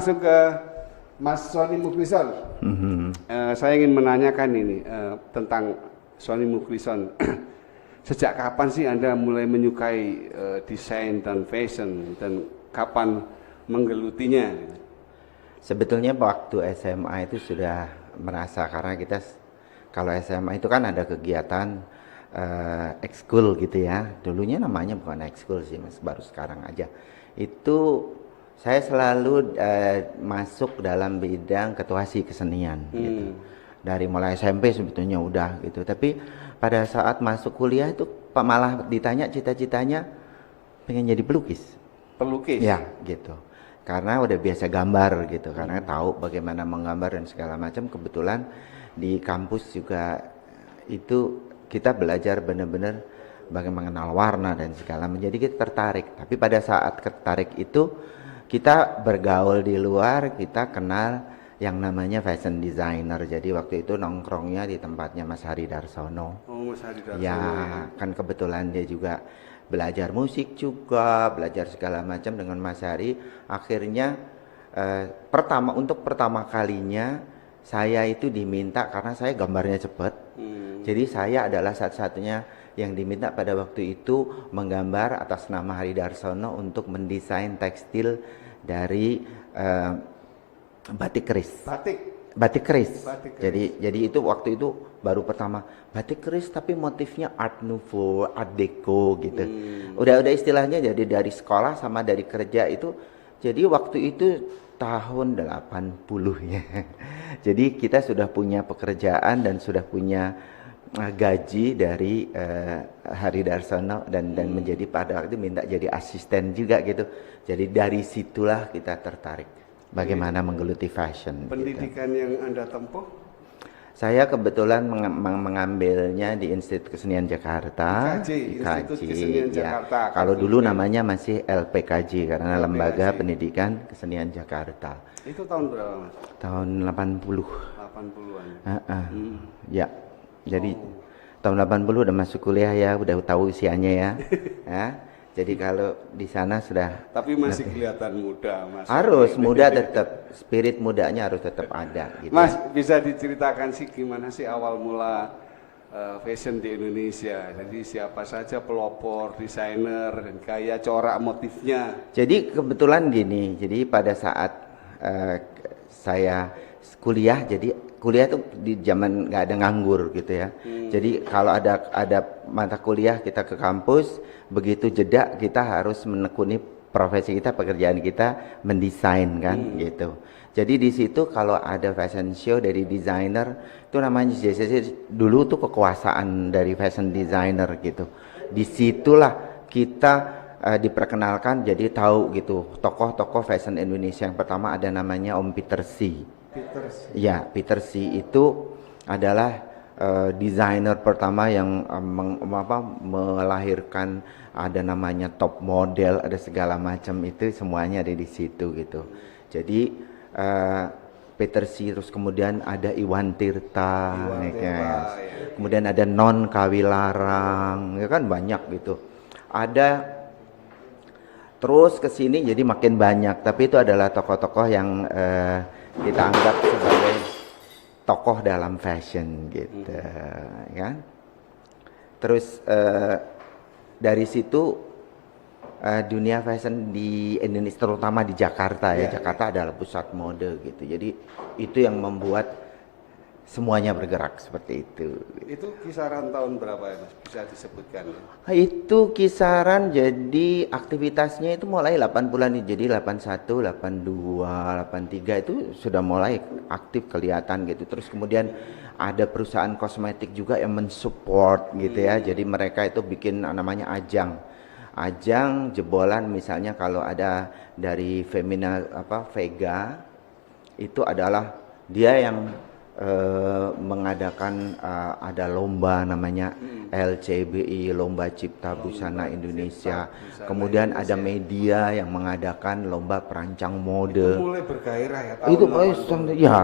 langsung ke Mas Sony Muklisson. Saya ingin menanyakan ini tentang Sony Muklisson. Sejak kapan sih Anda mulai menyukai desain dan fashion, dan kapan menggelutinya? Sebetulnya waktu SMA itu sudah merasa, karena kita kalau SMA itu kan ada kegiatan ekskul gitu ya. Dulunya namanya bukan ekskul sih Mas, baru sekarang aja. Itu saya selalu masuk dalam bidang ketuasi kesenian gitu. Dari mulai SMP sebetulnya udah gitu. Tapi pada saat masuk kuliah itu malah ditanya cita-citanya pengen jadi pelukis. Pelukis? Ya gitu. Karena udah biasa gambar gitu, karena tahu bagaimana menggambar dan segala macam. Kebetulan di kampus juga itu kita belajar benar-benar bagaimana mengenal warna dan segala macam. Jadi kita tertarik. Tapi pada saat tertarik itu kita bergaul di luar, kita kenal yang namanya fashion designer. Jadi waktu itu nongkrongnya di tempatnya Mas Hari Darsono. Oh, Mas Hari Darsono. Ya, kan kebetulan dia juga belajar musik juga, belajar segala macam dengan Mas Hari. Akhirnya untuk pertama kalinya saya itu diminta, karena saya gambarnya cepat. Jadi saya adalah satu-satunya yang diminta pada waktu itu menggambar atas nama Hari Darsono untuk mendesain tekstil dari batik keris. Batik keris. Jadi itu waktu itu baru pertama batik keris, tapi motifnya Art Nouveau, Art Deco gitu. Udah istilahnya, jadi dari sekolah sama dari kerja itu. Jadi waktu itu tahun 80 ya. Jadi kita sudah punya pekerjaan dan sudah punya gaji dari Hari Darsono dan menjadi pada waktu itu minta jadi asisten juga gitu. Jadi dari situlah kita tertarik bagaimana menggeluti fashion. Pendidikan gitu. yang Anda tempuh? Saya kebetulan mengambilnya di Institut Kesenian Jakarta. Institut Kesenian ya. Jakarta. Kalau dulu namanya masih LPKJ, karena LPKJ. Lembaga Pendidikan Kesenian Jakarta. Itu tahun berapa, Mas? Tahun 80. 80-an. Ya. Jadi tahun 80 udah masuk kuliah ya, udah tahu usianya ya. Ya. Jadi kalau di sana sudah. Tapi masih kelihatan muda, Mas. Harus muda tetap, spirit mudanya harus tetap ada. Gitu. Mas, bisa diceritakan sih gimana sih awal mula fashion di Indonesia? Jadi siapa saja pelopor, desainer, dan gaya corak motifnya? Jadi kebetulan gini, jadi pada saat saya kuliah, jadi kuliah tuh di zaman nggak ada nganggur gitu ya. Jadi kalau ada mata kuliah kita ke kampus, begitu jeda kita harus menekuni profesi kita, pekerjaan kita mendesain kan gitu. Jadi di situ kalau ada fashion show dari desainer, itu namanya dulu tuh kekuasaan dari fashion designer gitu. Disitulah kita diperkenalkan, jadi tahu gitu tokoh-tokoh fashion Indonesia. Yang pertama ada namanya Om Peter Sy. Ya, Peter Sy itu adalah desainer pertama yang melahirkan, ada namanya top model, ada segala macam, itu semuanya ada di situ gitu. Jadi Peter Sy, terus kemudian ada Iwan Tirta, kemudian ada Non Kawilarang, ya kan banyak gitu. Ada terus ke sini jadi makin banyak, tapi itu adalah tokoh-tokoh yang kita anggap sebagai tokoh dalam fashion gitu, kan. Terus dari situ dunia fashion di Indonesia, terutama di Jakarta ya, Jakarta adalah pusat mode gitu. Jadi itu yang membuat semuanya bergerak seperti itu. Itu kisaran tahun berapa ya, Mas? Bisa disebutkan? Itu kisaran, jadi aktivitasnya itu mulai 80-an, jadi 81, 82, 83 itu sudah mulai aktif kelihatan gitu. Terus kemudian ada perusahaan kosmetik juga yang mensupport gitu ya. Jadi mereka itu bikin namanya ajang jebolan, misalnya kalau ada dari Vega, itu adalah dia yang mengadakan ada lomba namanya LCBI, Lomba Cipta Busana Indonesia. Kemudian ada media yang mengadakan lomba perancang mode. Itu mulai bergairah ya tahun Itu ya,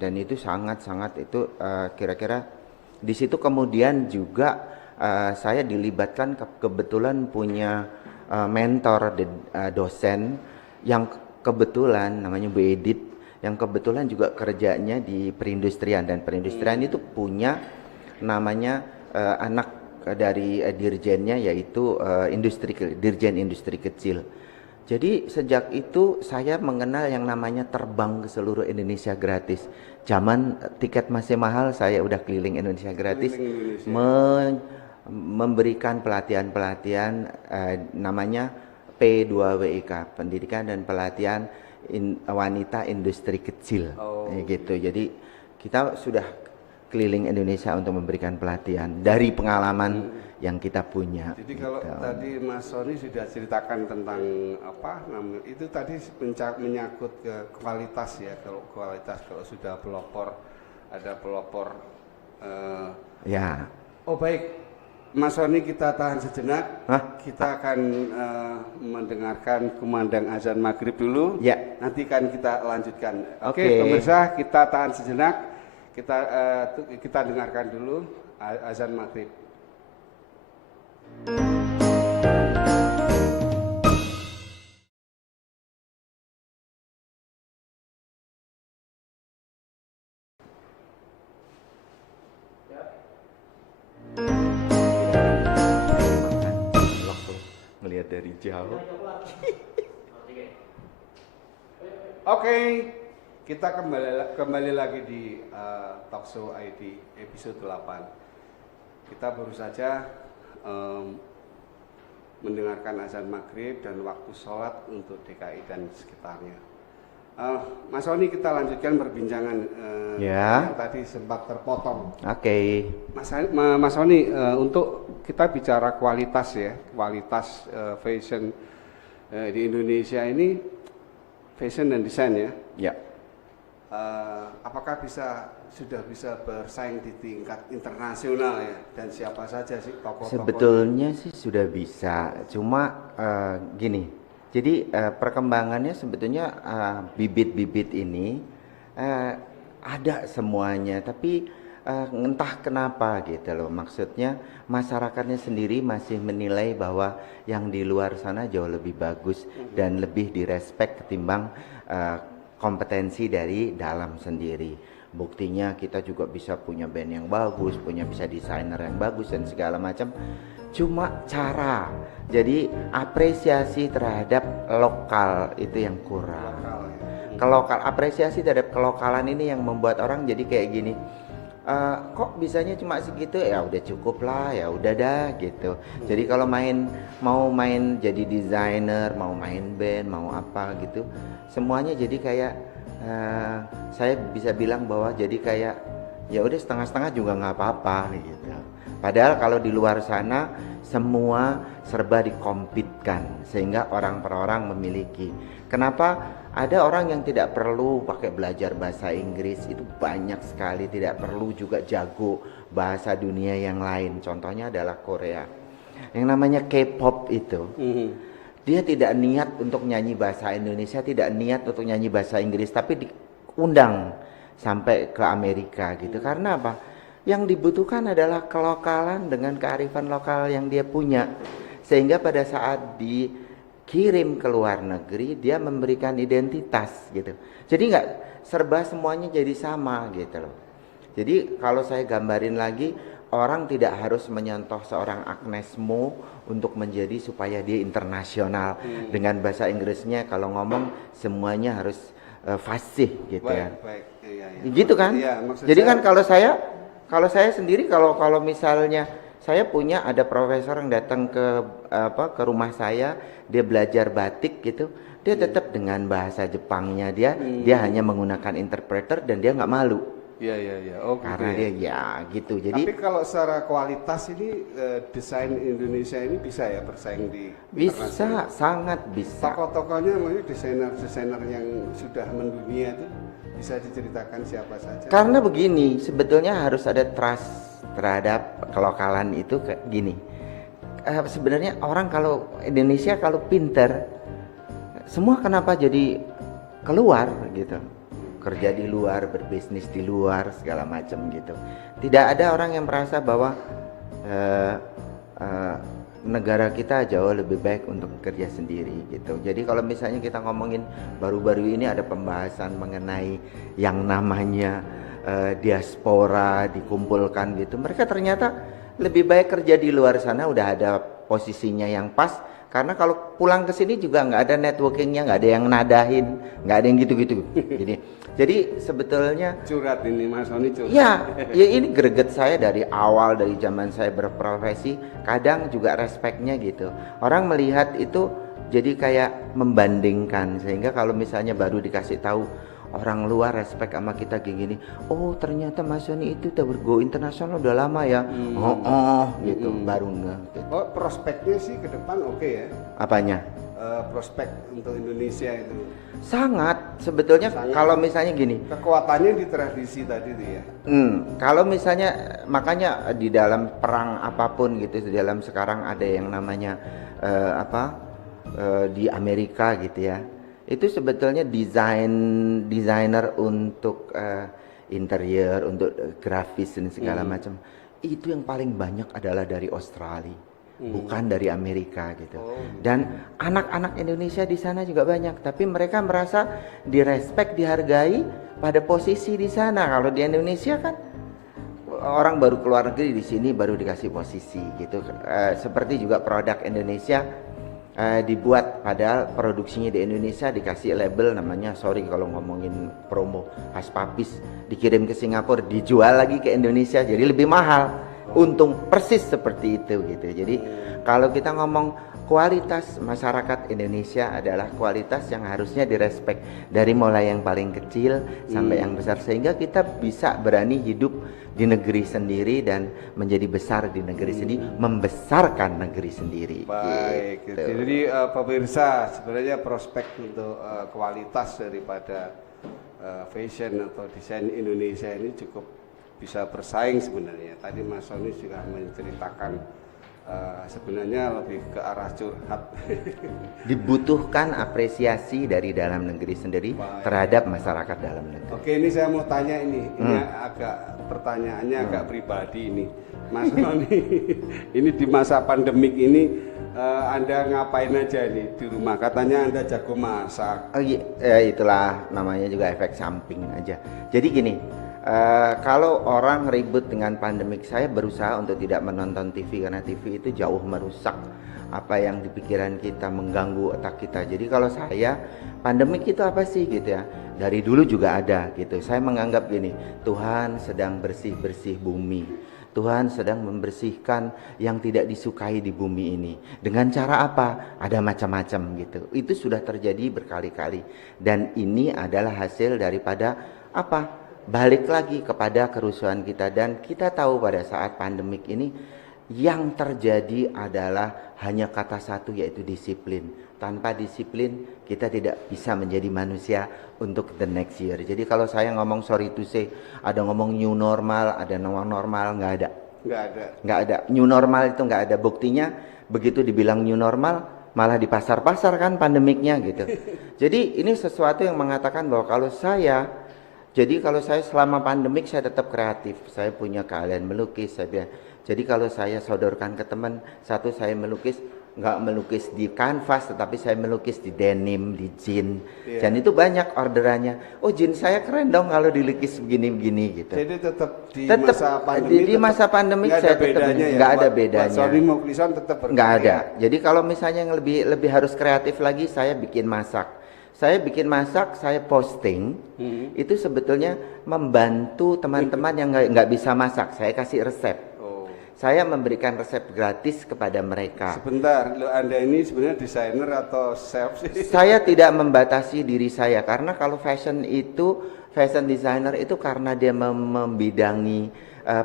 dan itu sangat-sangat itu kira-kira di situ. Kemudian juga saya dilibatkan, kebetulan punya mentor dosen yang kebetulan namanya Bu Edit, yang kebetulan juga kerjanya di perindustrian, dan perindustrian itu punya namanya anak dari dirjennya, yaitu dirjen industri kecil. Jadi sejak itu saya mengenal yang namanya terbang ke seluruh Indonesia gratis. Zaman tiket masih mahal, saya udah keliling Indonesia gratis, memberikan pelatihan-pelatihan namanya P2WIK, pendidikan dan pelatihan wanita industri kecil, gitu. Jadi kita sudah keliling Indonesia untuk memberikan pelatihan dari pengalaman yang kita punya. Jadi kalau tadi Mas Sony sudah ceritakan tentang apa namanya itu tadi menyangkut ke kualitas ya. Kalau kualitas, kalau sudah pelopor, ada pelopor. Ya. Oh baik. Mas Sony, kita tahan sejenak. Kita akan mendengarkan kumandang azan maghrib dulu. Ya. Nanti kan kita lanjutkan. Oke, pemirsa, kita tahan sejenak. Kita dengarkan dulu azan maghrib. Ngelihat dari jauh. Oke, kita kembali lagi di Talkshow ID episode 8. Kita baru saja mendengarkan azan maghrib dan waktu sholat untuk DKI dan sekitarnya. Mas Sony, kita lanjutkan perbincangan yang tadi sempat terpotong. Oke. Mas Sony, untuk kita bicara kualitas ya, kualitas fashion di Indonesia ini, fashion dan desain ya. Ya. Apakah sudah bisa bersaing di tingkat internasional ya, dan siapa saja sih tokoh-tokoh? Sebetulnya sih sudah bisa, cuma gini. Jadi perkembangannya sebetulnya bibit-bibit ini ada semuanya, tapi entah kenapa gitu loh. Maksudnya masyarakatnya sendiri masih menilai bahwa yang di luar sana jauh lebih bagus dan lebih direspek ketimbang kompetensi dari dalam sendiri. Buktinya kita juga bisa punya band yang bagus, bisa desainer yang bagus dan segala macam. Cuma cara, jadi apresiasi terhadap lokal itu yang kurang. Apresiasi terhadap kelokalan ini yang membuat orang jadi kayak gini. Kok bisanya cuma segitu, ya udah cukup lah, ya udah dah gitu. Jadi kalau mau main jadi desainer, mau main band, mau apa gitu, semuanya jadi kayak saya bisa bilang bahwa jadi kayak ya udah setengah-setengah juga nggak apa-apa gitu. Padahal kalau di luar sana semua serba dikompetkan sehingga orang per orang memiliki. Kenapa ada orang yang tidak perlu pakai belajar bahasa Inggris, itu banyak sekali, tidak perlu juga jago bahasa dunia yang lain. Contohnya adalah Korea. Yang namanya K-pop itu. Dia tidak niat untuk nyanyi bahasa Indonesia, tidak niat untuk nyanyi bahasa Inggris, tapi diundang sampai ke Amerika gitu. Karena apa? Yang dibutuhkan adalah kelokalan dengan kearifan lokal yang dia punya. Sehingga pada saat dikirim ke luar negeri, dia memberikan identitas gitu. Jadi nggak serba semuanya jadi sama gitu loh. Jadi kalau saya gambarin lagi, orang tidak harus menyentuh seorang Agnes Mo untuk menjadi supaya dia internasional. Dengan bahasa Inggrisnya kalau ngomong semuanya harus fasih gitu ya. Gitu kan? Ya, jadi kan kalau saya sendiri kalau misalnya saya punya ada profesor yang datang ke rumah saya, dia belajar batik gitu, dia tetap dengan bahasa Jepangnya dia hanya menggunakan interpreter dan dia nggak malu. Iya. Oh, karena gitu ya. Dia gitu. Jadi tapi kalau secara kualitas ini desain Indonesia ini bisa ya bersaing di bisa, sangat bisa. Tokoh-tokohnya maksudnya desainer yang sudah mendunia itu bisa diceritakan siapa saja? Karena begini, sebetulnya harus ada trust terhadap kelokalan itu kayak gini. Sebenarnya orang kalau Indonesia kalau pinter, semua kenapa jadi keluar gitu? Kerja di luar, berbisnis di luar, segala macam gitu. Tidak ada orang yang merasa bahwa negara kita jauh lebih baik untuk bekerja sendiri gitu. Jadi kalau misalnya kita ngomongin baru-baru ini ada pembahasan mengenai yang namanya diaspora dikumpulkan gitu. Mereka ternyata lebih baik kerja di luar sana, udah ada posisinya yang pas. Karena kalau pulang ke sini juga nggak ada networkingnya, nggak ada yang nadahin, nggak ada yang gitu-gitu. Jadi sebetulnya Curhat ini Mas Sony curhat. ya ini greget saya dari awal, dari zaman saya berprofesi, kadang juga respeknya gitu. Orang melihat itu jadi kayak membandingkan, sehingga kalau misalnya baru dikasih tahu orang luar respect sama kita kayak gini, oh ternyata Mas Sony itu udah bergo internasional udah lama ya, gitu, baru nggak. Gitu. Oh prospeknya sih ke depan oke ya? Apanya? Prospek untuk Indonesia itu Sangat, sebetulnya Sangat. kalau misalnya gini, kekuatannya di tradisi tadi tuh ya. kalau misalnya makanya di dalam perang apapun gitu, di dalam sekarang ada yang namanya di Amerika gitu ya, itu sebetulnya desainer untuk interior, untuk grafis dan segala macam, itu yang paling banyak adalah dari Australia. Bukan dari Amerika gitu. Dan anak-anak Indonesia di sana juga banyak, tapi mereka merasa direspek, dihargai pada posisi di sana. Kalau di Indonesia kan orang baru keluar negeri, di sini baru dikasih posisi gitu. Seperti juga produk Indonesia dibuat, padahal produksinya di Indonesia dikasih label namanya, sorry kalau ngomongin promo, khas papis, dikirim ke Singapura, dijual lagi ke Indonesia jadi lebih mahal. Untung persis seperti itu gitu. Jadi kalau kita ngomong kualitas masyarakat Indonesia adalah kualitas yang harusnya direspek dari mulai yang paling kecil sampai yang besar, sehingga kita bisa berani hidup di negeri sendiri dan menjadi besar di negeri sendiri, membesarkan negeri sendiri. Baik, gitu. Jadi pemirsa, sebenarnya prospek untuk kualitas daripada fashion atau desain Indonesia ini cukup bisa bersaing sebenarnya. Tadi Mas Sony juga menceritakan sebenarnya lebih ke arah curhat. Dibutuhkan apresiasi dari dalam negeri sendiri terhadap masyarakat dalam negeri. Oke, ini saya mau tanya ini agak pertanyaannya agak pribadi ini, Mas Sony. Ini di masa pandemik ini Anda ngapain aja nih di rumah? Katanya Anda jago masak. Oh iya, itulah namanya juga efek samping aja. Jadi gini. Kalau orang ribut dengan pandemik, saya berusaha untuk tidak menonton TV karena TV itu jauh merusak apa yang di pikiran kita, mengganggu otak kita. Jadi kalau saya, pandemik itu apa sih gitu ya? Dari dulu juga ada gitu. Saya menganggap gini, Tuhan sedang bersih-bersih bumi. Tuhan sedang membersihkan yang tidak disukai di bumi ini. Dengan cara apa? Ada macam-macam gitu. Itu sudah terjadi berkali-kali. Dan ini adalah hasil daripada apa? Balik lagi kepada kerusuhan kita, dan kita tahu pada saat pandemik ini yang terjadi adalah hanya kata satu, yaitu disiplin. Tanpa disiplin kita tidak bisa menjadi manusia untuk the next year. Jadi kalau saya ngomong sorry to say, ada ngomong new normal, ada ngomong normal, nggak ada. Nggak ada. New normal itu nggak ada. Buktinya begitu dibilang new normal, malah di pasar-pasar kan pandemiknya gitu. Jadi ini sesuatu yang mengatakan bahwa kalau saya selama pandemik saya tetap kreatif. Saya punya keahlian melukis. Jadi kalau saya sodorkan ke teman, satu saya melukis, nggak melukis di kanvas, tetapi saya melukis di denim, di jean. Dan itu banyak orderannya. Oh, jean saya keren dong kalau dilukis begini-begini gitu. Jadi tetap masa pandemi. Di masa pandemik saya tetap nggak ada bedanya. Sony Muklison tetap berkarya. Nggak ada. Jadi kalau misalnya yang lebih harus kreatif lagi, saya bikin masak. Saya posting, itu sebetulnya membantu teman-teman yang nggak bisa masak. Saya kasih resep. Saya memberikan resep gratis kepada mereka. Sebentar, Anda ini sebenarnya desainer atau chef sih? Saya tidak membatasi diri saya, karena kalau fashion designer itu karena dia membidangi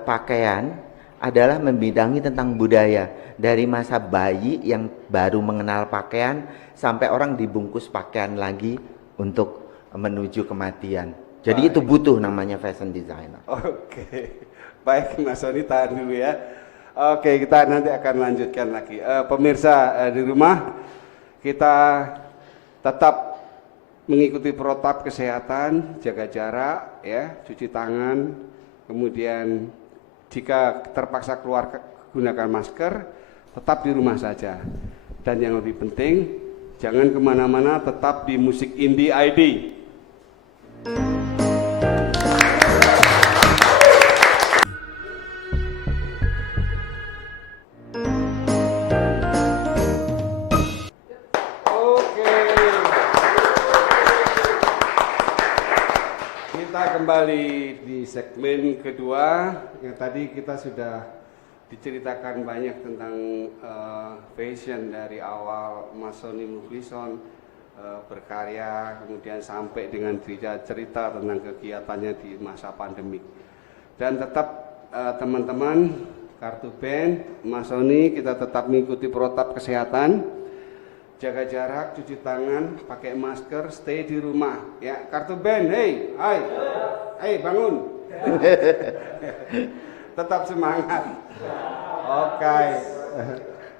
pakaian, adalah membidangi tentang budaya. Dari masa bayi yang baru mengenal pakaian, sampai orang dibungkus pakaian lagi untuk menuju kematian. Jadi itu butuh namanya fashion designer. Oke. Baik Mas Sony, tahan dulu ya. Oke, kita nanti akan lanjutkan lagi. Pemirsa di rumah, kita tetap mengikuti protap kesehatan, jaga jarak, ya, cuci tangan, kemudian jika terpaksa keluar gunakan masker, tetap di rumah saja. Dan yang lebih penting, jangan kemana-mana, tetap di Musik Indie ID. Kembali di segmen kedua, yang tadi kita sudah diceritakan banyak tentang fashion dari awal Mas Sony Mukhlison berkarya, kemudian sampai dengan cerita tentang kegiatannya di masa pandemik. Dan tetap teman-teman Kartu Band, Mas Sony, kita tetap mengikuti protap kesehatan. Jaga jarak, cuci tangan, pakai masker, stay di rumah. Ya, Kartu Band, hai, bangun. Tetap semangat. Oke.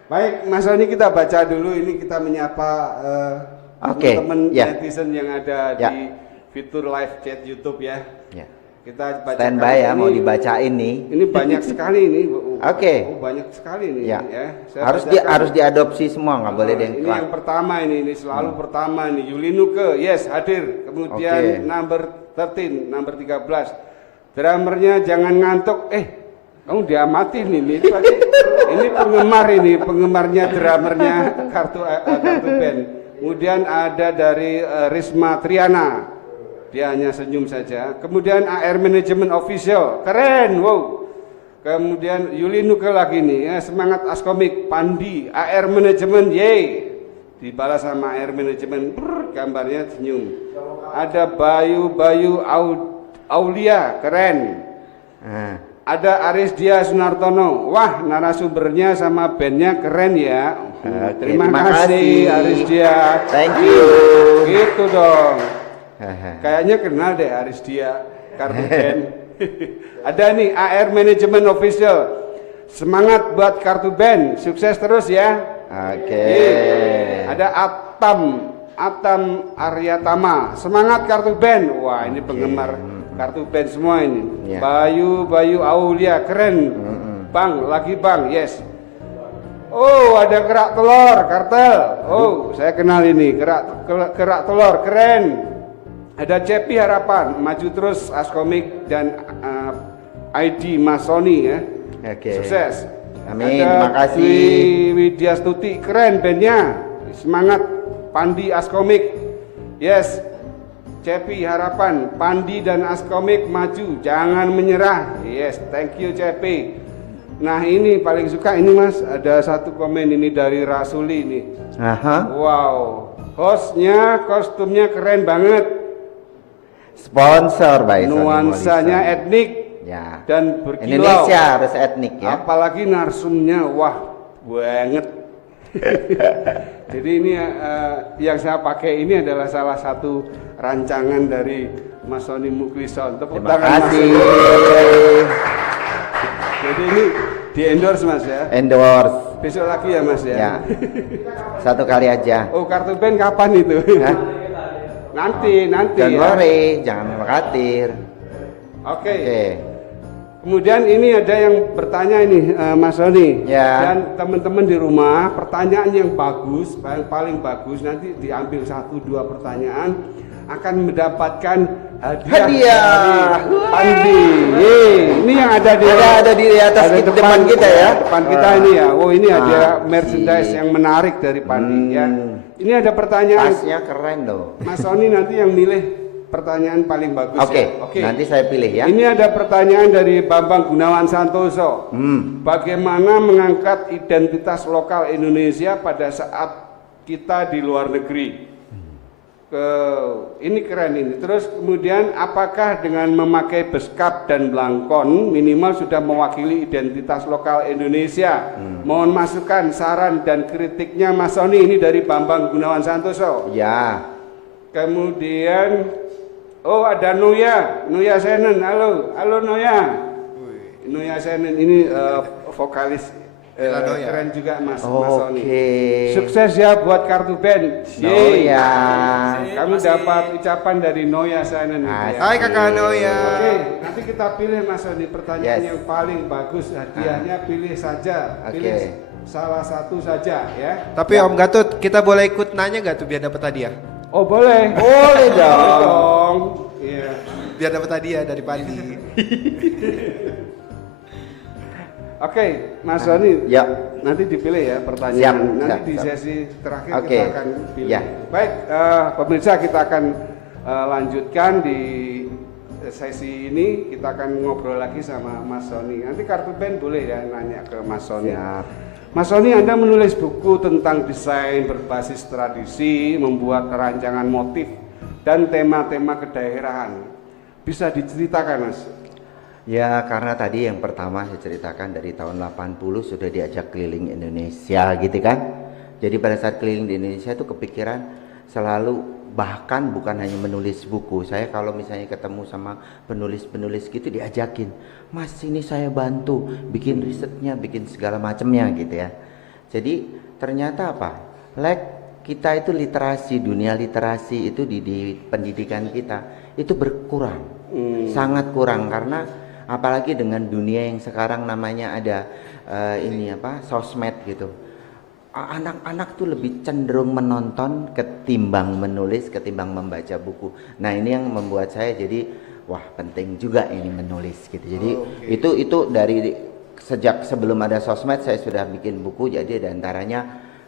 Baik, Mas Sony, kita baca dulu. Ini kita menyapa teman-teman netizen yang ada di fitur live chat YouTube ya. Kita baca standby ya, mau dibacain nih. Ini banyak sekali ini. Oke. Banyak sekali nih. Ya. Harus diadopsi semua, nggak boleh deh. Ini yang pertama ini selalu pertama ini. Yulinuke, yes, hadir. Kemudian number 13, number 13. Drummernya jangan ngantuk. Kamu diamatin ini. Ini penggemarnya drummernya kartu band. Kemudian ada dari Risma Triana. Dia hanya senyum saja. Kemudian AR Management Official, keren, wow. Kemudian Yulinuke lagi nih, ya, semangat Askomik, Pandi, AR Management, yeay. Dibalas sama AR Management, gambarnya senyum. Ada Bayu Aulia, keren. Ada Aris Dia Sunartono, wah narasumbernya sama bandnya keren ya. Terima kasih Aris Dia. Thank you. Gitu dong. Kayaknya kenal deh Aris Dia, Kartu Band. Ada nih AR Management Official. Semangat buat Kartu Band, sukses terus ya. Oke. Ada Atam Aryatama. Semangat Kartu Band. Wah, ini penggemar Kartu Band semua ini. Bayu Aulia, keren. Bang, lagi Bang, yes. Oh, ada Kerak Telur, Kartel. Oh, saya kenal ini, Kerak Telur, keren. Ada Cepi Harapan, maju terus Askomik dan ID Mas Sony ya. Sukses. Amin, terima kasih. Widya Stuti, keren bandnya. Semangat Pandi Askomik. Yes. Cepi Harapan, Pandi dan Askomik maju, jangan menyerah. Yes, thank you Cepi. Nah ini paling suka ini Mas, ada satu komen ini dari Rasuli ini. Wow, hostnya kostumnya keren banget. Sponsor by nuansanya etnik ya. Dan berkilau. Indonesia harus etnik ya. Apalagi narsumnya wah banget. Jadi ini yang saya pakai ini adalah salah satu rancangan dari Mas Sony Mukhlison. Tepuk tangan Mas. Jadi ini di endorse Mas ya. Endorse. Besok lagi ya Mas ya. Satu kali aja. Oh, Kartu Band kapan itu? Nanti. Jangan worry, jangan khawatir. Oke. Kemudian ini ada yang bertanya ini Mas Sony dan teman-teman di rumah, pertanyaan yang bagus, yang paling bagus nanti diambil 1-2 pertanyaan akan mendapatkan hadiah dari Pandi. Ini yang ada di atas depan kita ya. Depan kita ini ya. Oh, ini ada merchandise yang menarik dari Pandi ya. Ini ada pertanyaan. Tasnya keren loh. Mas Sony nanti yang milih pertanyaan paling bagus. Oke. Nanti saya pilih ya. Ini ada pertanyaan dari Bambang Gunawan Santoso. Bagaimana mengangkat identitas lokal Indonesia pada saat kita di luar negeri? Ini keren ini. Terus kemudian apakah dengan memakai beskap dan blangkon minimal sudah mewakili identitas lokal Indonesia? Mohon masukan, saran dan kritiknya Mas Sony. Ini dari Bambang Gunawan Santoso. Ya. Kemudian ada Noya Senen. Halo Noya. Noya Senen ini vokalis keren juga Mas Sony. Sukses ya buat Kartu Band. Noya. Kami dapat ucapan dari Noya Senen. Hai Kakak Noya. Oke, nanti kita pilih Mas Sony pertanyaan yang paling bagus. Hadiahnya pilih saja. Pilih salah satu saja ya. Tapi Om Gatut, kita boleh ikut nanya nggak tuh biar dapat hadiah? Oh boleh. Boleh dong. Iya. Biar dapat hadiah dari Pandi. Oke, Mas Roni, Ya. nanti dipilih ya pertanyaan. Siap, Nanti siap, di siap. sesi terakhir Oke, kita akan pilih. ya. Baik, pemirsa kita akan lanjutkan di sesi ini. Kita akan ngobrol lagi sama Mas Roni. Nanti kartu pen boleh ya nanya ke Mas Roni. Siap. Mas Roni, Anda menulis buku tentang desain berbasis tradisi, membuat rancangan motif dan tema-tema kedaerahan. Bisa diceritakan, Mas? Ya, karena tadi yang pertama saya ceritakan dari tahun 80 sudah diajak keliling Indonesia gitu kan. Jadi pada saat keliling di Indonesia itu kepikiran selalu, bahkan bukan hanya menulis buku. Saya kalau misalnya ketemu sama penulis-penulis gitu diajakin, "Mas, ini saya bantu bikin risetnya, bikin segala macamnya gitu ya." Jadi ternyata apa? Kita itu literasi, dunia literasi itu di pendidikan kita itu berkurang. Sangat kurang, karena apalagi dengan dunia yang sekarang namanya ada sosmed gitu. Anak-anak tuh lebih cenderung menonton ketimbang menulis, ketimbang membaca buku. Nah, ini yang membuat saya jadi wah, penting juga ini menulis gitu. Jadi itu dari sejak sebelum ada sosmed saya sudah bikin buku. Jadi ada antaranya,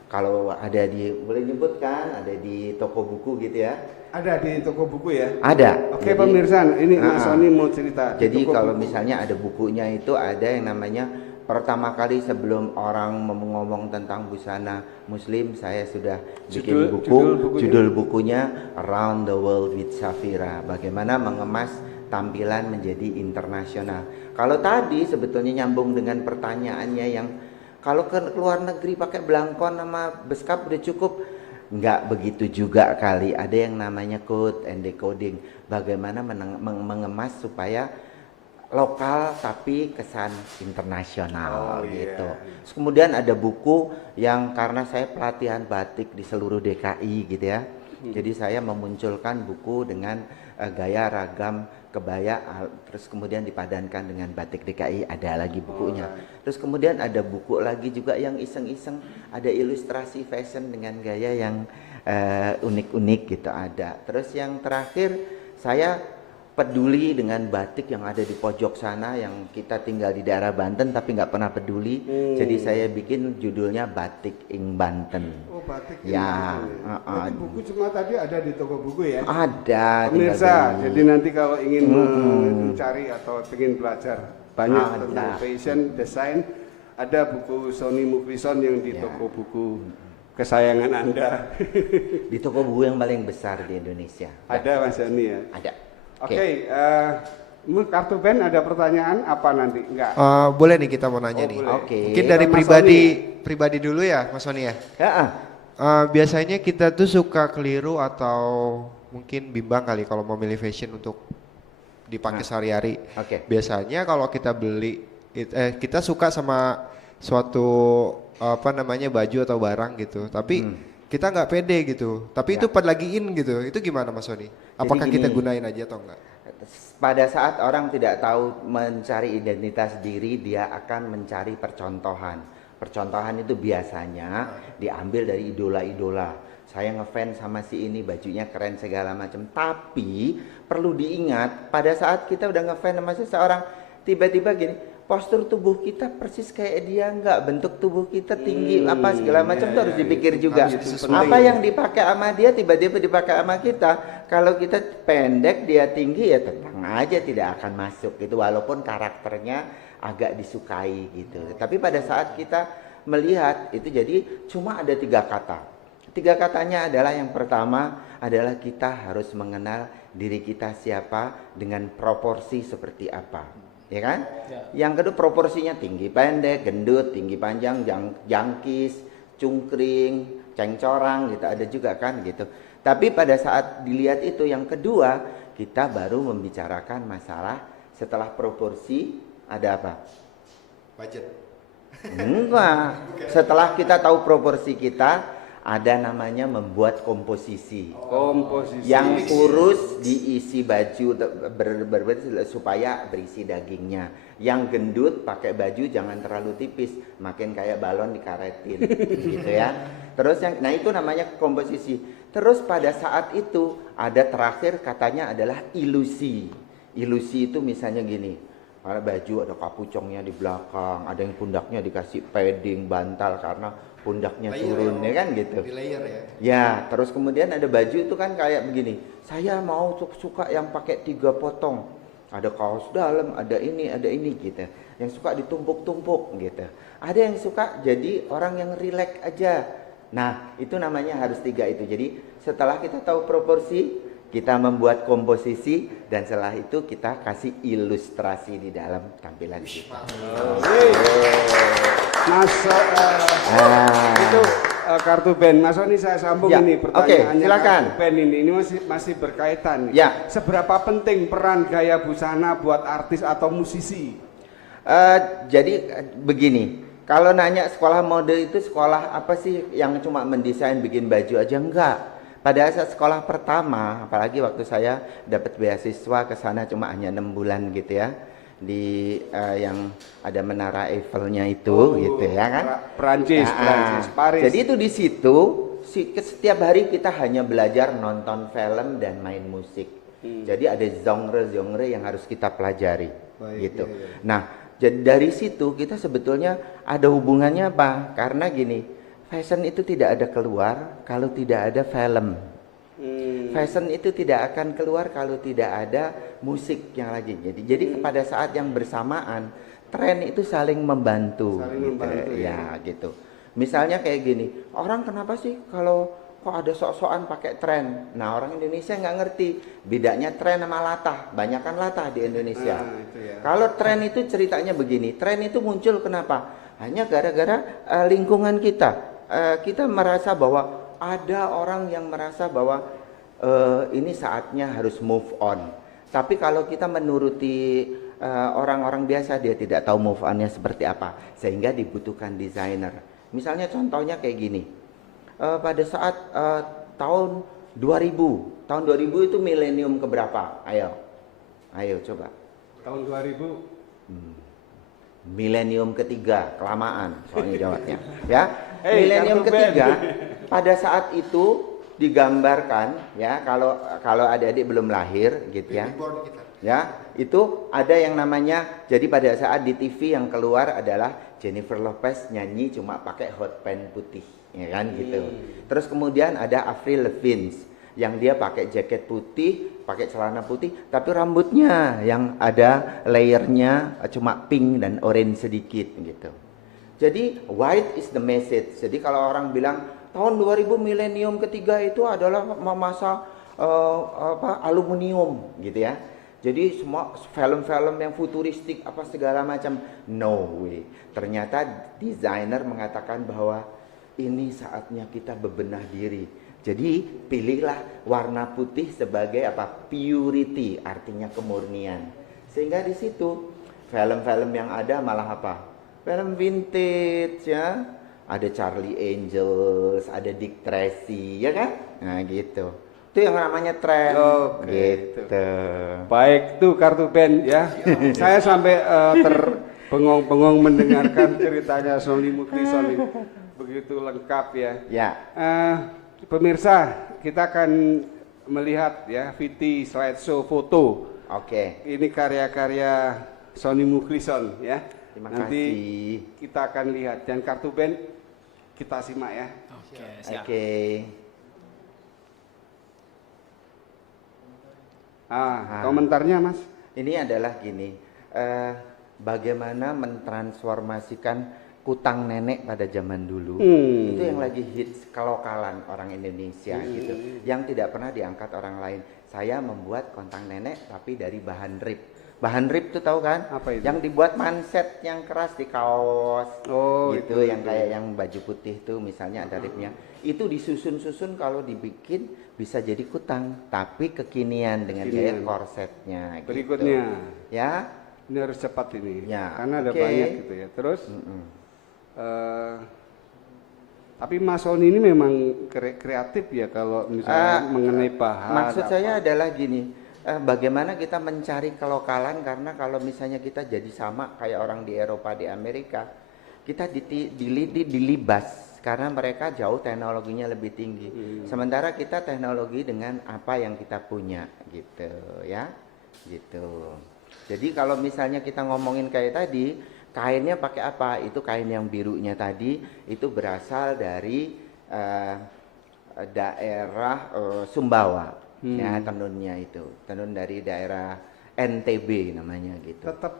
kalau ada boleh nyebutkan, ada di toko buku gitu ya. Ada di toko buku ya? Ada. Oke, Jadi, pemirsa, ini Mas Roni mau cerita. Jadi kalau buku. misalnya ada bukunya itu ada yang namanya, pertama kali sebelum orang ngomong tentang busana muslim, saya sudah bikin judul bukunya Around the World with Safira, bagaimana mengemas tampilan menjadi internasional. Kalau tadi sebetulnya nyambung dengan pertanyaannya yang kalau ke luar negeri pakai belangkon sama beskap udah cukup. Enggak begitu juga kali, ada yang namanya code and decoding, bagaimana mengemas supaya lokal tapi kesan internasional gitu. Terus kemudian ada buku yang karena saya pelatihan batik di seluruh DKI gitu ya. Jadi saya memunculkan buku dengan gaya ragam kebaya, terus kemudian dipadankan dengan batik DKI, ada lagi bukunya. Terus kemudian ada buku lagi juga yang iseng-iseng, ada ilustrasi fashion dengan gaya yang unik-unik gitu ada. Terus yang terakhir saya peduli dengan batik yang ada di pojok sana, yang kita tinggal di daerah Banten tapi nggak pernah peduli. Jadi saya bikin judulnya Batik ing Banten. Oh, batik ya. Berarti buku cuma tadi ada di toko buku ya? Ada. Pemirsa, jadi nanti kalau ingin mencari atau ingin belajar banyak tentang fashion, desain, ada buku Sony Muklisson yang di toko buku kesayangan Anda. Di toko buku yang paling besar di Indonesia. Ada Mas Sony ya? Ada. Oke, kartu pen ada pertanyaan apa nanti? Enggak. Boleh nih, kita mau nanya nih. Boleh. Oke. Mungkin dari Mas pribadi dulu ya, Mas Sony ya. Ya. Biasanya kita tuh suka keliru atau mungkin bimbang kali kalau mau milih fashion untuk dipakai sehari-hari. Oke. Biasanya kalau kita beli, kita suka sama suatu baju atau barang gitu, tapi kita nggak pede gitu. Tapi itu pas lagi in gitu, itu gimana Mas Sony? Apakah kita gunain aja atau enggak? Pada saat orang tidak tahu mencari identitas diri, dia akan mencari percontohan. Percontohan itu biasanya diambil dari idola-idola. Saya ngefans sama si ini, bajunya keren segala macam. Tapi perlu diingat, pada saat kita udah ngefans sama seseorang, tiba-tiba gini, postur tubuh kita persis kayak dia enggak, bentuk tubuh kita tinggi apa segala macam itu harus dipikir juga. Apa yang dipakai sama dia tiba-tiba dipakai sama kita. Kalau kita pendek dia tinggi ya tenang aja tidak akan masuk gitu, walaupun karakternya agak disukai gitu. Tapi pada saat kita melihat itu, jadi cuma ada 3 kata. 3 katanya adalah, yang pertama adalah kita harus mengenal diri kita siapa dengan proporsi seperti apa. Ya kan? Yang kedua proporsinya tinggi pendek, gendut, tinggi panjang, jangkis, cungkring, cengcorang gitu, ada juga kan gitu. Tapi pada saat dilihat itu, yang kedua kita baru membicarakan masalah setelah proporsi ada apa? Budget. Enggak. Setelah kita tahu proporsi kita, ada namanya membuat komposisi. Komposisi. Yang kurus diisi baju supaya berisi dagingnya. Yang gendut pakai baju jangan terlalu tipis, makin kayak balon dikaretin, gitu ya. Terus nah itu namanya komposisi. Terus pada saat itu ada terakhir katanya adalah ilusi. Ilusi itu misalnya gini, karena baju ada kapucongnya di belakang, ada yang pundaknya dikasih padding bantal karena pundaknya turun ya kan gitu. Di layer ya. Ya, terus kemudian ada baju itu kan kayak begini. Saya mau suka yang pakai 3 potong. Ada kaos dalam, ada ini gitu. Yang suka ditumpuk-tumpuk gitu. Ada yang suka jadi orang yang rileks aja. Nah, itu namanya harus 3 itu. Jadi setelah kita tahu proporsi, kita membuat komposisi, dan setelah itu kita kasih ilustrasi di dalam tampilan kita. Mas, itu kartu band. Mas Sony, saya sambung Ya, ini pertanyaannya. silakan. Kartu band ini masih berkaitan. Ya. Seberapa penting peran gaya busana buat artis atau musisi? Jadi begini, kalau nanya sekolah mode itu sekolah apa sih yang cuma mendesain bikin baju aja? Enggak. Pada saat sekolah pertama, apalagi waktu saya dapat beasiswa ke sana cuma hanya 6 bulan gitu ya, di yang ada menara Eiffelnya itu gitu ya kan. Perancis, Paris. Jadi itu di situ setiap hari kita hanya belajar nonton film dan main musik. Jadi ada genre-genre yang harus kita pelajari. Baik, gitu. iya. Nah, jadi dari situ kita sebetulnya ada hubungannya apa? Karena gini, fashion itu tidak ada keluar kalau tidak ada film. Fashion itu tidak akan keluar kalau tidak ada musik yang lagi. Jadi pada saat yang bersamaan, tren itu saling membantu. Ya, gitu. Misalnya kayak gini, orang kenapa sih kalau kok ada sok-sokan pakai tren? Nah, orang Indonesia nggak ngerti bedanya tren sama latah. Banyakan latah di Indonesia. Itu ya. Kalau tren itu ceritanya begini, tren itu muncul kenapa? Hanya gara-gara lingkungan kita. Kita merasa bahwa ada orang yang merasa bahwa ini saatnya harus move on. Tapi kalau kita menuruti orang-orang biasa, dia tidak tahu move onnya seperti apa. Sehingga dibutuhkan desainer. Misalnya contohnya kayak gini. Pada saat tahun 2000. Tahun 2000 itu milenium keberapa? Ayo coba. Tahun 2000. Milenium ketiga, kelamaan soalnya jawabnya. Ya, milenium ketiga pada saat itu digambarkan ya, kalau adik-adik belum lahir gitu ya. Ya, itu ada yang namanya, jadi pada saat di TV yang keluar adalah Jennifer Lopez nyanyi cuma pakai hot pants putih, ya kan gitu. Terus kemudian ada Avril Lavigne yang dia pakai jaket putih, pakai celana putih, tapi rambutnya yang ada layernya cuma pink dan orange sedikit gitu. Jadi white is the message. Jadi kalau orang bilang tahun 2000 milenium ketiga itu adalah masa aluminium gitu ya. Jadi semua film-film yang futuristik apa segala macam, no way. Ternyata desainer mengatakan bahwa ini saatnya kita bebenah diri. Jadi pilihlah warna putih sebagai apa? Purity, artinya kemurnian. Sehingga di situ film-film yang ada malah apa? Film vintage ya. Ada Charlie Angels, ada Dick Tracy, ya kan? Nah gitu. Itu yang namanya tren. Gitu. Baik, tuh kartu band ya. Saya sampai terbengong-bengong mendengarkan ceritanya Sony Muklisol ini. Begitu lengkap ya. Ya. Pemirsa, kita akan melihat ya VT slideshow foto. Oke. Ini karya-karya Sony Muklisol ya. Terima Nanti kasih. kita akan lihat, dan kartu band kita simak ya. Oke, siap. Oke. Komentarnya Mas? Ini adalah gini, bagaimana mentransformasikan kutang nenek pada zaman dulu. Itu yang lagi hits kelokalan orang Indonesia gitu, yang tidak pernah diangkat orang lain. Saya membuat kontang nenek tapi dari bahan rib. Bahan rib tuh tahu kan? Apa itu? Yang dibuat manset yang keras di kaos. Gitu, yang kayak yang baju putih tuh misalnya ada ribnya. Itu disusun-susun, kalau dibikin bisa jadi kutang, tapi kekinian dengan gaya korsetnya. Berikutnya. Gitu. Ya. Ini harus cepat ini. Ya, Karena ada oke. banyak gitu ya. Terus Tapi Mas Sony ini memang kreatif ya kalau misalnya mengenai bahan. Maksud saya adalah gini, bagaimana kita mencari kelokalan, karena kalau misalnya kita jadi sama kayak orang di Eropa, di Amerika, kita dilibas karena mereka jauh teknologinya lebih tinggi. Sementara kita teknologi dengan apa yang kita punya gitu ya. Gitu. Jadi kalau misalnya kita ngomongin kayak tadi, kainnya pakai apa? Itu kain yang birunya tadi itu berasal dari daerah Sumbawa. Ya, tenunnya itu tenun dari daerah NTB namanya gitu. Tetap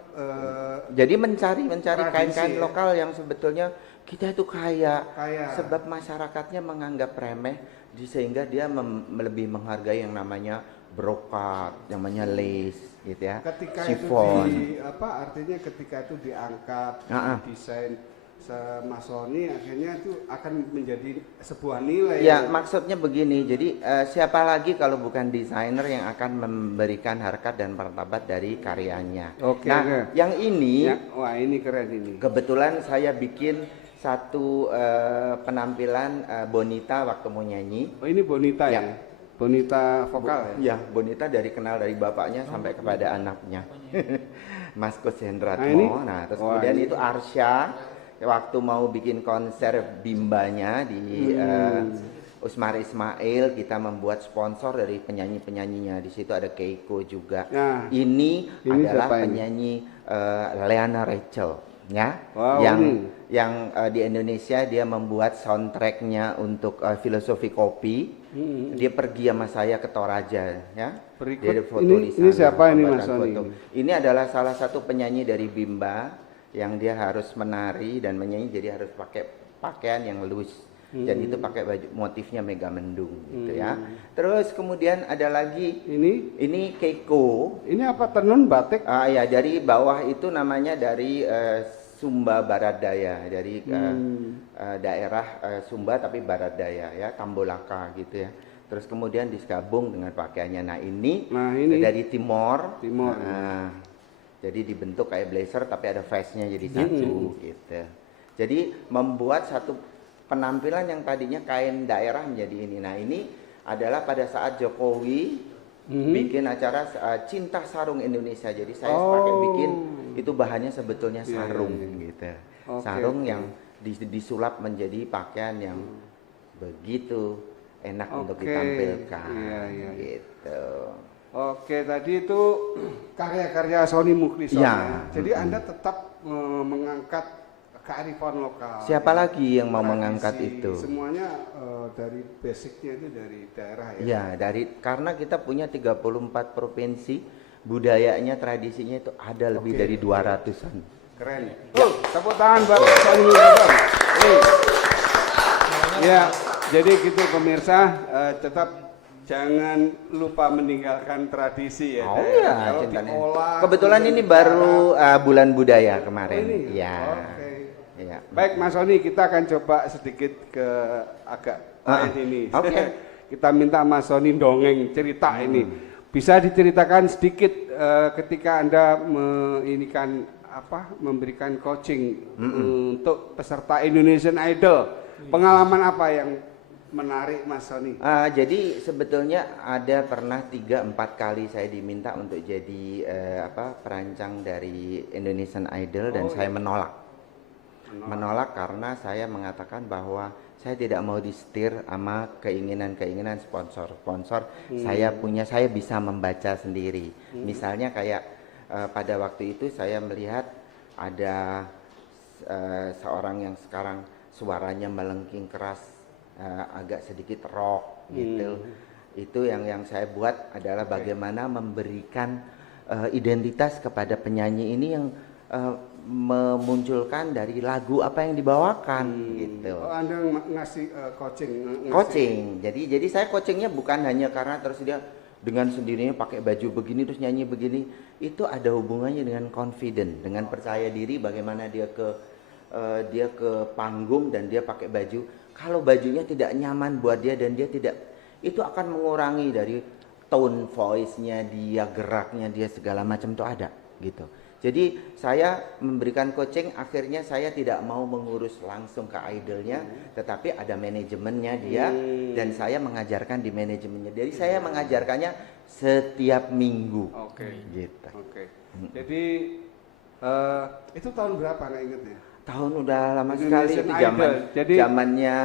Jadi mencari kain-kain ya? lokal yang sebetulnya kita itu kaya. Sebab masyarakatnya menganggap remeh, sehingga dia lebih menghargai yang namanya brokat, namanya lace gitu ya. Ketika chiffon. itu artinya ketika itu diangkat, desain Mas Sony, akhirnya itu akan menjadi sebuah nilai. Ya, maksudnya begini. Jadi siapa lagi kalau bukan desainer yang akan memberikan harkat dan martabat dari karyanya. Nah, yang ini, wah ini keren ini. Kebetulan saya bikin satu penampilan Bonita waktu mau nyanyi. Oh ini Bonita ya? Bonita vokal ya? Ya, Bonita kenal dari bapaknya sampai kepada anaknya. Mas Kus Hendratmo. Nah, terus kemudian itu Arsya waktu mau bikin konser bimbanya di Usmar Ismail, kita membuat sponsor dari penyanyi-penyanyinya. Di situ ada Keiko juga. Nah, ini adalah penyanyi Leana Rachel, ya, yang di Indonesia dia membuat soundtracknya untuk Filosofi Kopi. Dia pergi sama saya ke Toraja, ya. Dia foto di sana. Ini siapa ini Mas Sony? Ini adalah salah satu penyanyi dari Bimba yang dia harus menari dan menyanyi, jadi harus pakai pakaian yang loose. Dan itu pakai baju motifnya mega mendung gitu ya. Terus kemudian ada lagi ini Keiko. Ini apa, tenun batik? Ya, dari bawah itu namanya dari Sumba Barat Daya, dari daerah Sumba tapi Barat Daya ya, Tambolaka gitu ya. Terus kemudian digabung dengan pakaiannya. Nah ini dari Timor. Jadi dibentuk kayak blazer tapi ada vestnya jadi satu gitu. Jadi membuat satu penampilan yang tadinya kain daerah menjadi ini. Nah ini adalah pada saat Jokowi bikin acara Cinta Sarung Indonesia. Jadi saya pakai bikin itu bahannya sebetulnya sarung gitu. Sarung yang disulap menjadi pakaian yang begitu enak untuk ditampilkan gitu. Oke, tadi itu karya-karya Sony Mukhlison ya. Jadi Anda tetap mengangkat kearifan lokal. Siapa lagi yang mau mengangkat itu? Semuanya dari basicnya itu dari daerah ya. Ya, karena kita punya 34 provinsi, budayanya, tradisinya itu ada lebih dari 200-an. Keren. Tepuk tangan buat Sony Mukhlison. Ya, jadi gitu pemirsa, tetap jangan lupa meninggalkan tradisi ya. Kalau diolah, kebetulan ini baru bulan budaya kemarin. Ya. Baik Mas Sony, kita akan coba sedikit ke agak lain ini. Kita minta Mas Sony dongeng cerita ini. Bisa diceritakan sedikit ketika Anda memberikan coaching untuk peserta Indonesian Idol. Pengalaman apa yang menarik Mas Sony? Jadi sebetulnya ada pernah 3-4 kali saya diminta untuk jadi perancang dari Indonesian Idol dan saya menolak karena saya mengatakan bahwa saya tidak mau disetir sama keinginan sponsor. Saya bisa membaca sendiri. Misalnya kayak pada waktu itu saya melihat ada seorang yang sekarang suaranya melengking keras, agak sedikit rock gitu. Itu yang saya buat adalah bagaimana memberikan identitas kepada penyanyi ini yang memunculkan dari lagu apa yang dibawakan gitu. Anda ngasih coaching. Jadi saya coachingnya bukan hanya karena terus dia dengan sendirinya pakai baju begini terus nyanyi begini. Itu ada hubungannya dengan confident, dengan percaya diri, bagaimana dia ke panggung dan dia pakai baju. Kalau bajunya tidak nyaman buat dia dan dia tidak, itu akan mengurangi dari tone voice-nya dia, geraknya dia, segala macam itu ada gitu. Jadi saya memberikan coaching, akhirnya saya tidak mau mengurus langsung ke idolnya, tetapi ada manajemennya dia, dan saya mengajarkan di manajemennya. Jadi saya mengajarkannya setiap minggu. Oke. Gitu. Oke. Jadi itu tahun berapa nggak inget ya? Tahun udah lama sekali, Indonesian itu zaman Idol. Jadi zamannya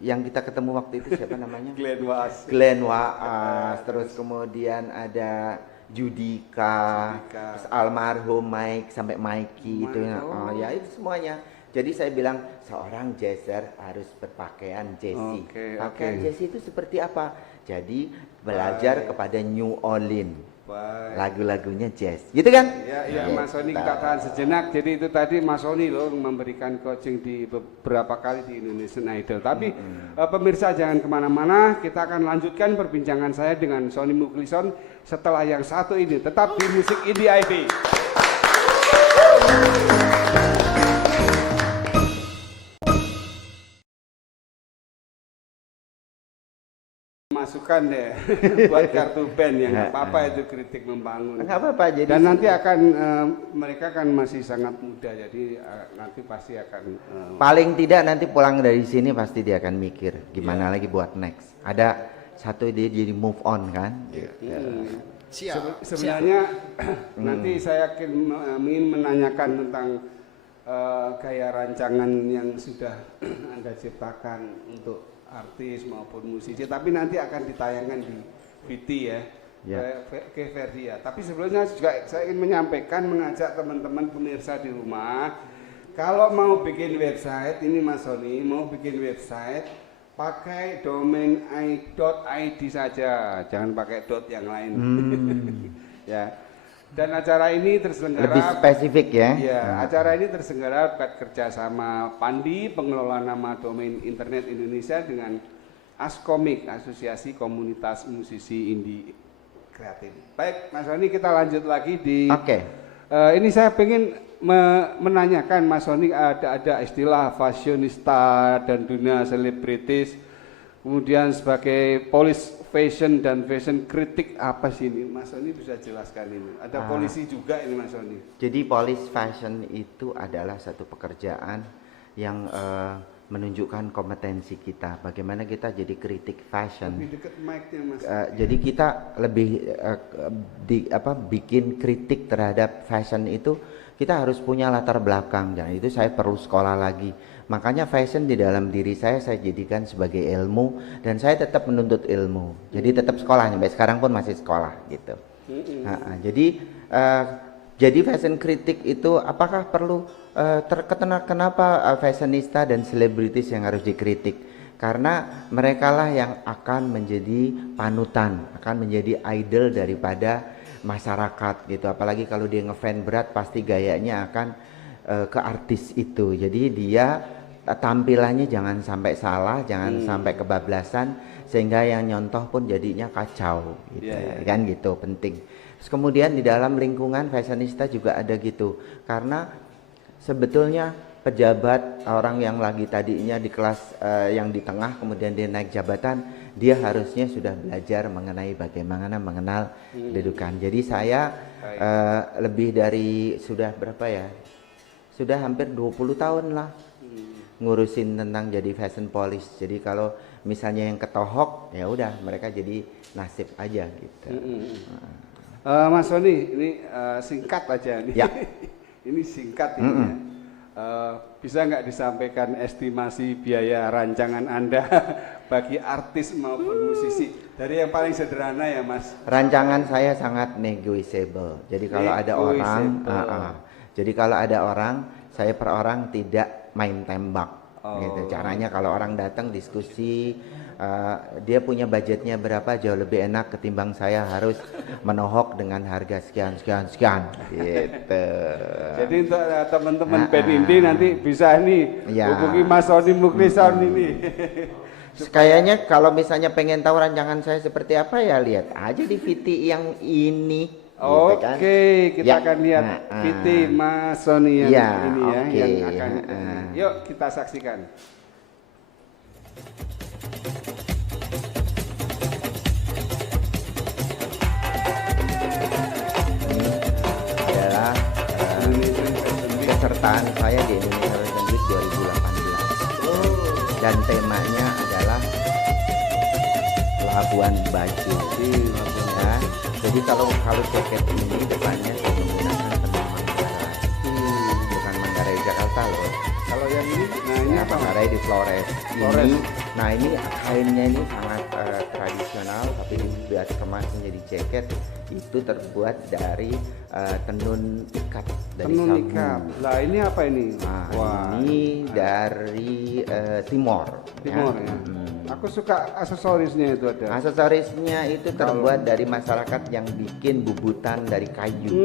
yang kita ketemu waktu itu siapa namanya? Glenn Waas. Glenn Waas, terus kemudian ada Judika, terus almarhum Mike sampai Mikey itu ya. Ya itu semuanya. Jadi saya bilang seorang jazzer harus berpakaian Jazzy. Pakaian Jazzy itu seperti apa? Jadi belajar kepada New Orleans. Lagu-lagunya jazz, gitu kan? Ya, Mas Sony kita tahan sejenak. Jadi itu tadi Mas Sony loh memberikan coaching di beberapa kali di Indonesian Idol. Tapi pemirsa jangan kemana-mana, kita akan lanjutkan perbincangan saya dengan Sony Muklisson setelah yang satu ini. Tetap di Musik Indie IV. Masukan deh buat kartu band yang nggak apa-apa itu kritik membangun. Nggak apa-apa. Jadi dan nanti akan mereka kan masih sangat muda, jadi nanti pasti akan paling tidak nanti pulang dari sini pasti dia akan mikir gimana lagi buat next. Ada satu dia jadi move on kan. Sebenarnya nanti saya ingin menanyakan tentang gaya rancangan yang sudah Anda ciptakan untuk artis maupun musisi, tapi nanti akan ditayangkan di VT ya, ke Verdia. Tapi sebelumnya juga saya ingin menyampaikan, mengajak teman-teman pemirsa di rumah, kalau mau bikin website, ini Mas Sony mau bikin website, pakai domain .id saja, jangan pakai dot yang lain. Ya. Dan acara ini terselenggara lebih spesifik ya. Ya, acara ini terselenggara kerjasama Pandi, pengelola nama domain internet Indonesia, dengan Askomik, Asosiasi Komunitas Musisi Indie Kreatif. Baik, Mas Sony, kita lanjut lagi di. Ini saya ingin menanyakan Mas Sony, ada istilah fashionista dan dunia selebritis, kemudian sebagai polis fashion dan fashion kritik, apa sih ini? Mas Sony bisa jelaskan ini? Ada polisi juga ini Mas Sony. Jadi police fashion itu adalah satu pekerjaan yang menunjukkan kompetensi kita. Bagaimana kita jadi kritik fashion. Lebih dekat mic-nya Mas. Jadi kita lebih bikin kritik terhadap fashion itu, kita harus punya latar belakang. Dan itu saya perlu sekolah lagi. Makanya fashion di dalam diri saya jadikan sebagai ilmu, dan saya tetap menuntut ilmu. Jadi tetap sekolah, sampai sekarang pun masih sekolah gitu. Jadi fashion kritik itu apakah perlu kenapa fashionista dan selebritis yang harus dikritik? Karena merekalah yang akan menjadi panutan, akan menjadi idol daripada masyarakat gitu. Apalagi kalau dia ngefan berat, pasti gayanya akan ke artis itu. Jadi dia tampilannya jangan sampai salah, jangan sampai kebablasan, sehingga yang nyontoh pun jadinya kacau gitu. Kan gitu, penting. Terus kemudian di dalam lingkungan fashionista juga ada gitu. Karena sebetulnya pejabat, orang yang lagi tadinya di kelas yang di tengah, kemudian dia naik jabatan, dia harusnya sudah belajar mengenai bagaimana mengenal kedudukan. Jadi saya lebih dari sudah berapa ya? Sudah hampir 20 tahun lah ngurusin tentang jadi fashion police. Jadi kalau misalnya yang ketohok, ya udah mereka jadi nasib aja gitu. Mas Sony, ini singkat aja nih. Ya. Ini singkat ini ya. Bisa nggak disampaikan estimasi biaya rancangan Anda bagi artis maupun musisi? Dari yang paling sederhana ya Mas. Rancangan saya sangat negotiable. Jadi kalau ada orang, jadi kalau ada orang, saya per orang tidak main tembak. Gitu. Caranya kalau orang datang diskusi, dia punya budgetnya berapa, jauh lebih enak ketimbang saya harus menohok dengan harga sekian gitu. Jadi untuk teman-teman band indie nanti bisa nih hubungi Mas Sony Muklisson ini. Kayaknya kalau misalnya pengen tahu rancangan saya seperti apa, ya lihat aja di VT yang ini. Oke, kan? Kita akan lihat VT Mas Sony yang ini ya, yang akan. Yuk kita saksikan. pemotretan saya di Indonesia Fashion Week 2018. Dan temanya adalah Labuan Bajo. Ya. Jadi kalau jaket ini depannya saya menggunakan tenun Manggarai. Bukan Manggarai Jakarta loh. Kalau yang ini, nah ini Ya, apa? Manggarai di Flores. Flores. Nah ini kainnya ini sangat tradisional, tapi dibuat kemas menjadi jaket itu terbuat dari tenun ikat dari Tenun sagu. ikat. Lah ini apa ini? Nah, Wah, ini dari Timor. Timur ya. Aku suka aksesorisnya itu ada. Aksesorisnya itu terbuat dari masyarakat yang bikin bubutan dari kayu.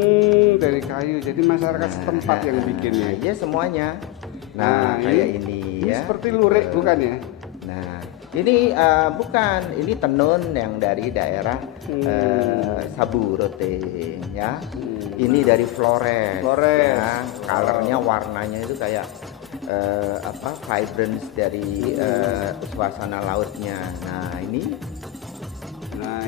Dari kayu. Jadi masyarakat setempat yang bikinnya. Iya semuanya. Nah, Nah, kayak ini ini ya. seperti lurik bukan ya? Nah, ini bukan, ini tenun yang dari daerah Saburote ya. Ini dari Flores. Flores. Ya. Colornya, warnanya itu kayak vibrance dari suasana lautnya. Nah,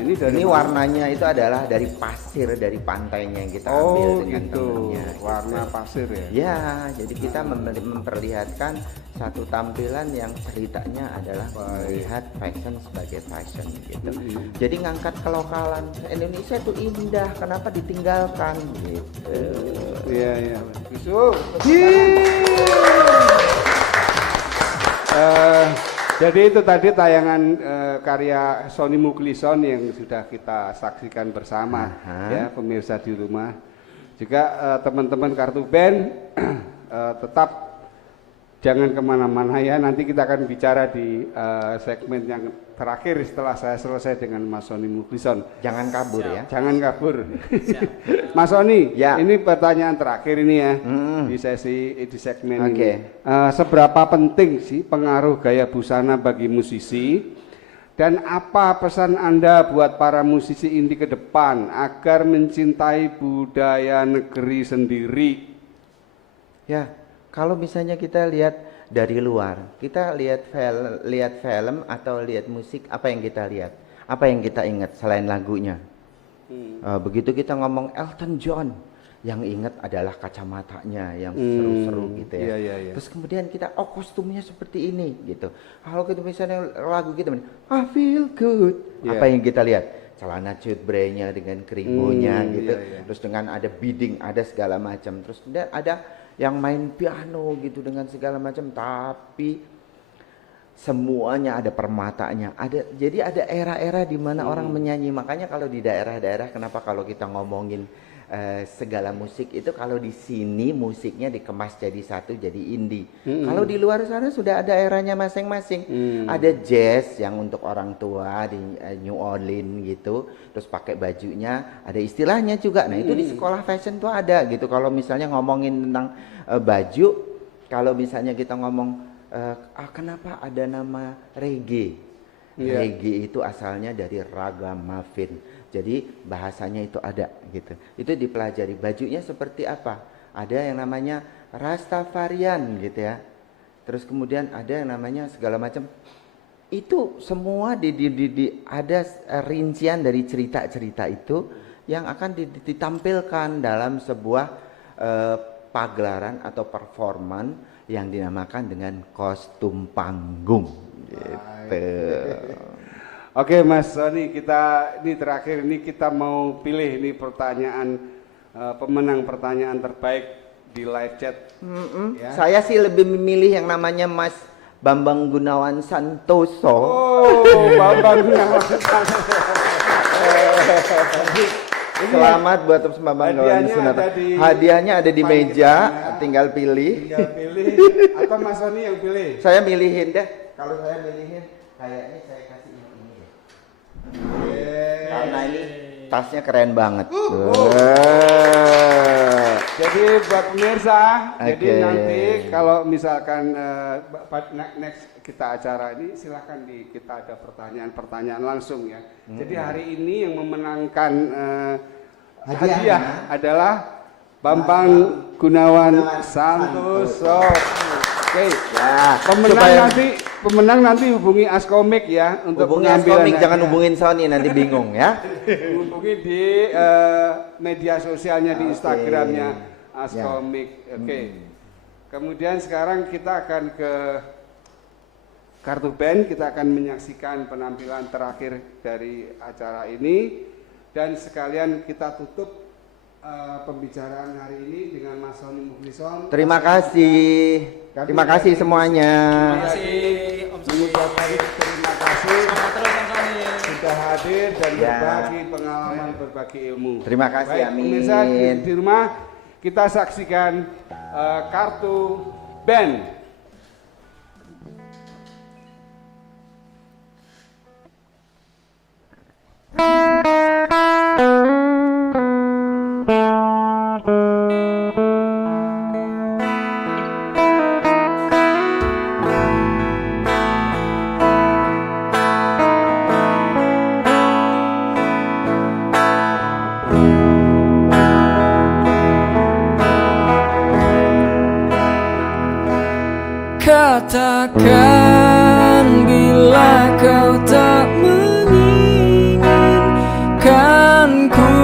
ini dari ini mana? warnanya itu adalah dari pasir dari pantainya yang kita ambil dengan gitu. tenunnya. Warna pasir ya. Ya, jadi kita memperlihatkan satu tampilan yang ceritanya adalah melihat fashion sebagai fashion gitu. Jadi ngangkat kelokalan Indonesia itu indah, kenapa ditinggalkan gitu. Iya, iya. Jadi itu tadi tayangan karya Sony Muklisson yang sudah kita saksikan bersama ya pemirsa di rumah. Juga teman-teman Kartu Band tetap jangan kemana-mana ya. Nanti kita akan bicara di segmen yang terakhir setelah saya selesai dengan Mas Sony Muklisson. Jangan kabur ya. Jangan kabur. Mas Sony, Ya. ini pertanyaan terakhir ini ya di segmen Oke. ini. Seberapa penting sih pengaruh gaya busana bagi musisi? Dan apa pesan Anda buat para musisi indie ke depan agar mencintai budaya negeri sendiri? Ya, kalau misalnya kita lihat dari luar, kita lihat film atau lihat musik, apa yang kita lihat? Apa yang kita ingat selain lagunya? Begitu kita ngomong Elton John, yang ingat adalah kacamatanya yang seru-seru gitu ya. Iya. Terus kemudian kita, kostumnya seperti ini gitu. Kalau kita misalnya lagu kita, I feel good. Apa yang kita lihat? Celana cutbray-nya dengan keribonya gitu. Iya. Terus dengan ada bidding, ada segala macam. Terus kemudian ada yang main piano gitu dengan segala macam, tapi semuanya ada permatanya. Jadi ada era-era di mana orang menyanyi. Makanya kalau di daerah-daerah, kenapa kalau kita ngomongin segala musik itu, kalau di sini musiknya dikemas jadi satu, jadi indie. Kalau di luar sana sudah ada eranya masing-masing. Ada jazz yang untuk orang tua di New Orleans gitu, terus pakai bajunya, ada istilahnya juga. Nah itu di sekolah fashion tuh ada gitu. Kalau misalnya ngomongin tentang baju, kalau misalnya kita ngomong kenapa ada nama reggae? Reggae itu asalnya dari ragamuffin. Jadi bahasanya itu ada gitu. Itu dipelajari. Bajunya seperti apa? Ada yang namanya Rastafarian gitu ya. Terus kemudian ada yang namanya segala macam. Itu semua ada rincian dari cerita-cerita itu yang akan ditampilkan dalam sebuah pagelaran atau performan yang dinamakan dengan kostum panggung gitu. Oke Mas Sony, kita ini terakhir ini kita mau pilih ini pertanyaan pemenang pertanyaan terbaik di live chat. Ya. Saya sih lebih memilih yang namanya Mas Bambang Gunawan Santoso. Oh, Bambang Gunawan Santoso. Selamat buat Mas Bambang Gunawan Santoso. Hadiahnya ada di meja, tinggal pilih. Tinggal pilih atau Mas Sony yang pilih? Saya milihin deh. Kalau saya milihin, kayaknya saya kasih yang ini deh. Karena ini tasnya keren banget. Jadi buat pemirsa, jadi Oke. nanti kalau misalkan next kita acara ini silahkan kita ada pertanyaan langsung ya. Jadi hari ini yang memenangkan hadiah adalah Bambang Gunawan Santoso. Oke. Ya, Pemenang nanti hubungi Askomik ya untuk hubungi pengambilan Askomik, jangan hadiah. hubungin Sony nanti bingung ya. Hubungi di media sosialnya di Instagramnya Askomik. Oke. Kemudian sekarang kita akan ke kartu band, kita akan menyaksikan penampilan terakhir dari acara ini dan sekalian kita tutup pembicaraan hari ini dengan Mas Sony Mukhlison. Terima kasih. Terima kasih semuanya. Terima kasih Om Sony. Terima kasih. Semangat terus Om Sony. Sudah hadir dan Ya. berbagi pengalaman, berbagi ilmu. Terima kasih, Baik, amin. pemirsa di rumah kita saksikan kartu band. Katakan bila kau tak menginginkanku,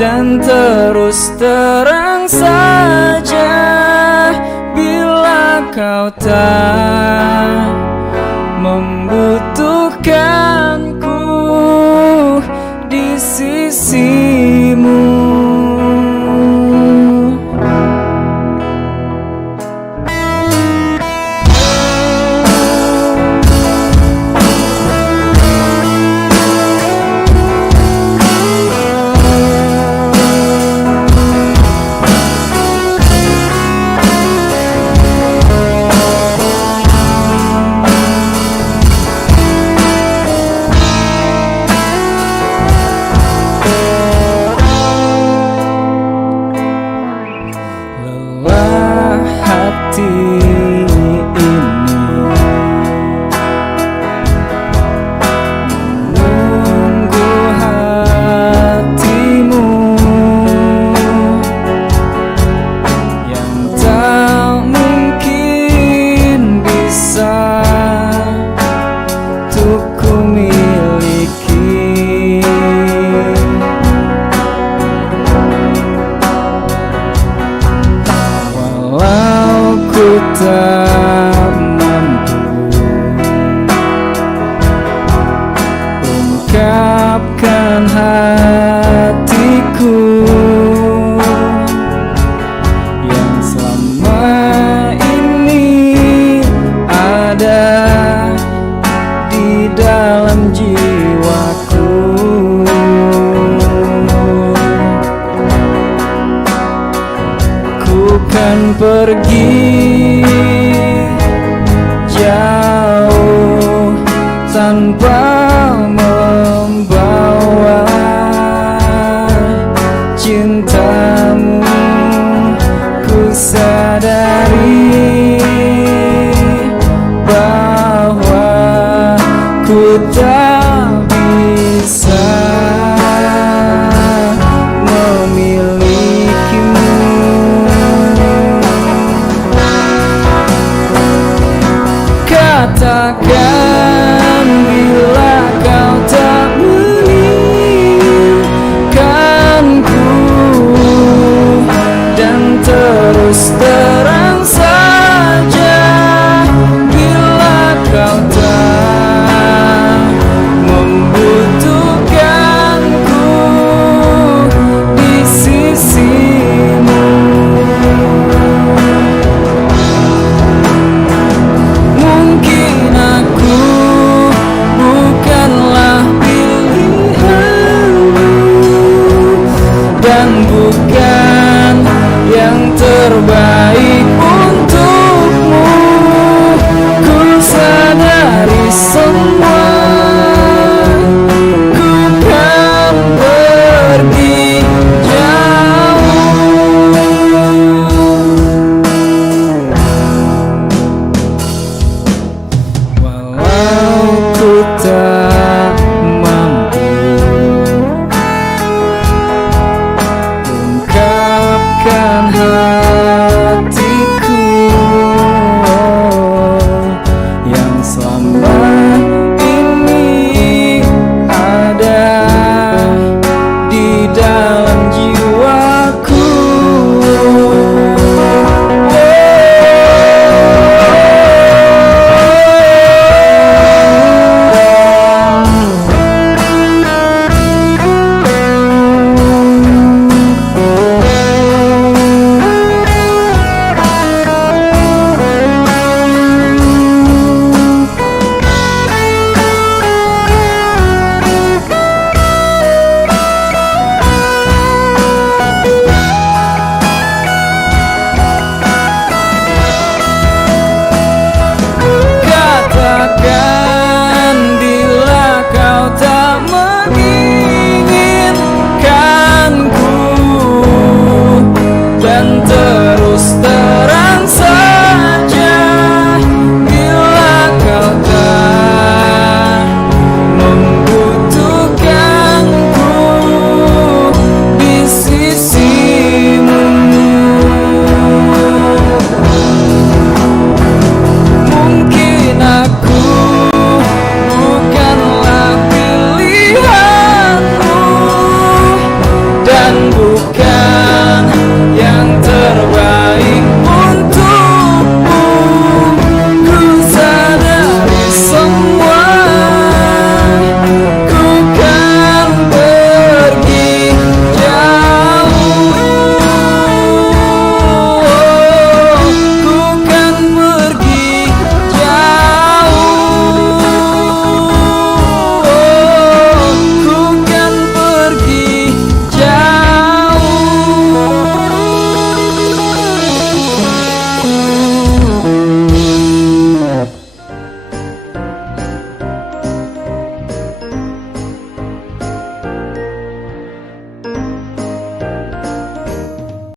dan terus terang saja bila kau tak membutuhkanku di sisimu. Lelah hati ini menunggu hatimu yang tak mungkin bisa untuk ku miliki. Walau ku tak mampu ungkapkan hatiku yang selama ini ada di dalam jiwaku. Ku kan pergi jauh tanpa membawa cintamu. Ku sadari bahwa ku tak bisa memilikimu. Katakan bila kau tak menginginkanku, dan terus terang saja bila kau tak membutuhkanku di sisimu. Mungkin aku bukanlah pilihanmu dan bukan